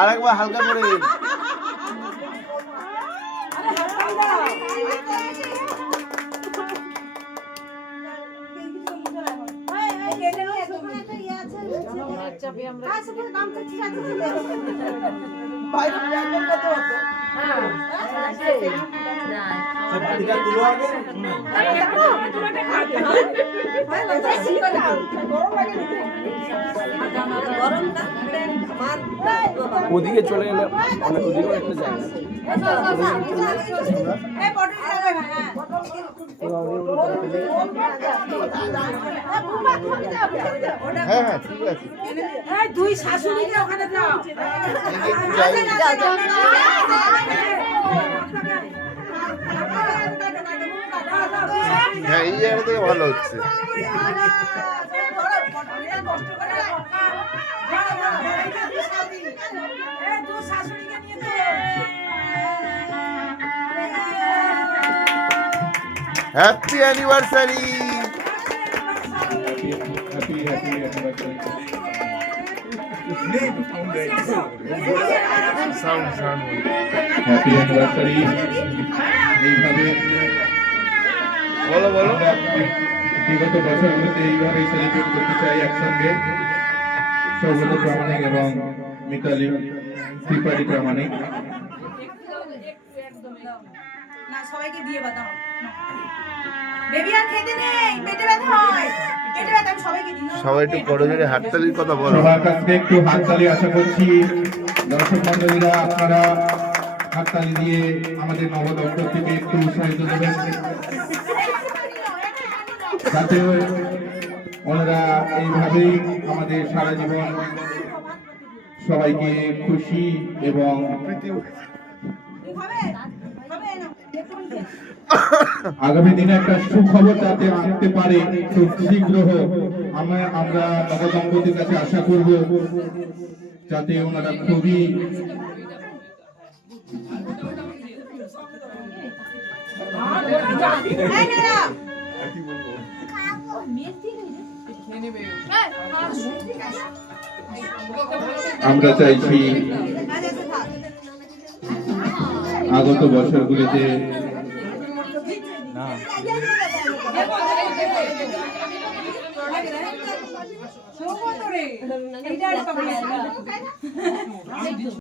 আরেকবার হালকা করে। ওদিকে চলে গেলে ওদিকে একটা জায়গা হ্যাঁ হ্যাঁ ঠিক আছে। দুই শাশুড়িকে ওখানে দাও। হ্যাঁ এই জায়গা থেকে ভালো হচ্ছে। Happy anniversary. Happy anniversary. এইভাবে বলো বলো। বিগত বছরগুলোতে এইভাবে সেলিব্রেট করতে চাই একসঙ্গে। সৌগত প্রামাণিক এবং মিতালি ত্রিপাঠী প্রামাণিক। না সবাইকে দিয়ে বাতাও। বেবি আর খেতে নেই, পেটে ব্যথা হয়। পেটে ব্যথা আমি সবাইকে দিই। সবাই একটু বড় জোরে হাততালির কথা বলো। সবার কাছ থেকে একটু হাততালি আশা করছি। দর্শক মণ্ডলীরা আপনারা হাততালি দিয়ে আমাদের নবদম্পতিকে একটু উৎসাহিত দেবেন, যাতে ওনারা এইভাবেই আমাদের সারা জীবন সবাইকে খুশি এবং আগামী দিনে একটা সুখবর যাতে আনতে পারে খুব শীঘ্র আমরা নবদম্পতির কাছে আশা করব, যাতে ওনারা খুবই আমরা চাইছি আগত বছরগুলিতে না